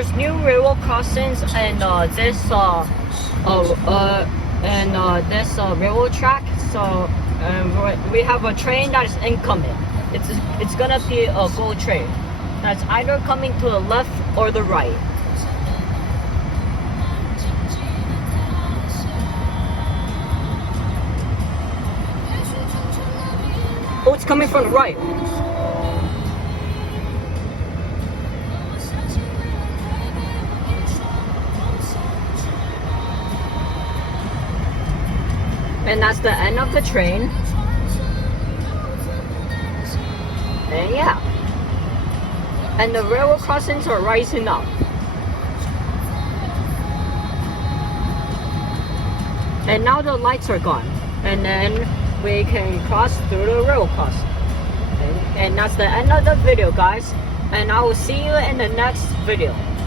there's new railroad crossings and this railroad track. So we have a train that is incoming. It's gonna be a GO train that's either coming to the left or the right. Oh, it's coming from the right. And that's the end of the train. And yeah. And the railroad crossings are rising up. And now the lights are gone. And then we can cross through the railroad crossing. And that's the end of the video, guys. And I will see you in the next video.